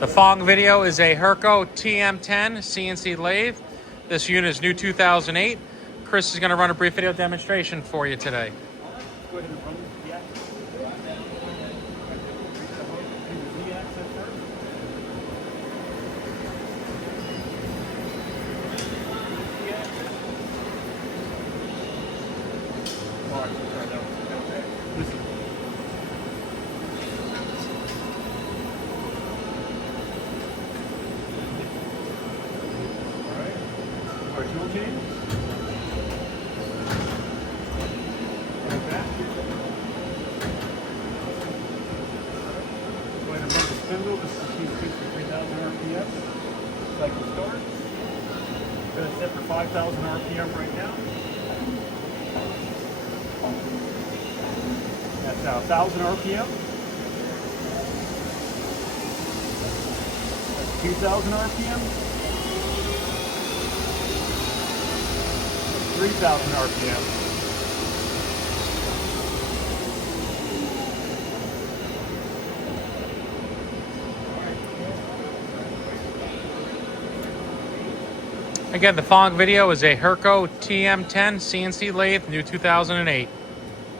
The following video is a HURCO TM-10 CNC lathe. This unit is new 2008. Chris is going to run a brief video demonstration for you today. Go ahead and run the axis. The Z-axis first. All right, sorry, that was okay. Listen. All right. Our tool change. Like that. Go ahead and run the spindle. This is speed for 3,000 RPM. Cycle start. Going to set for 5,000 RPM right now. That's now 1,000 RPM. That's 2,000 RPM. 3,000 RPM. Again, the following video is a HURCO TM-10 CNC lathe, new 2008.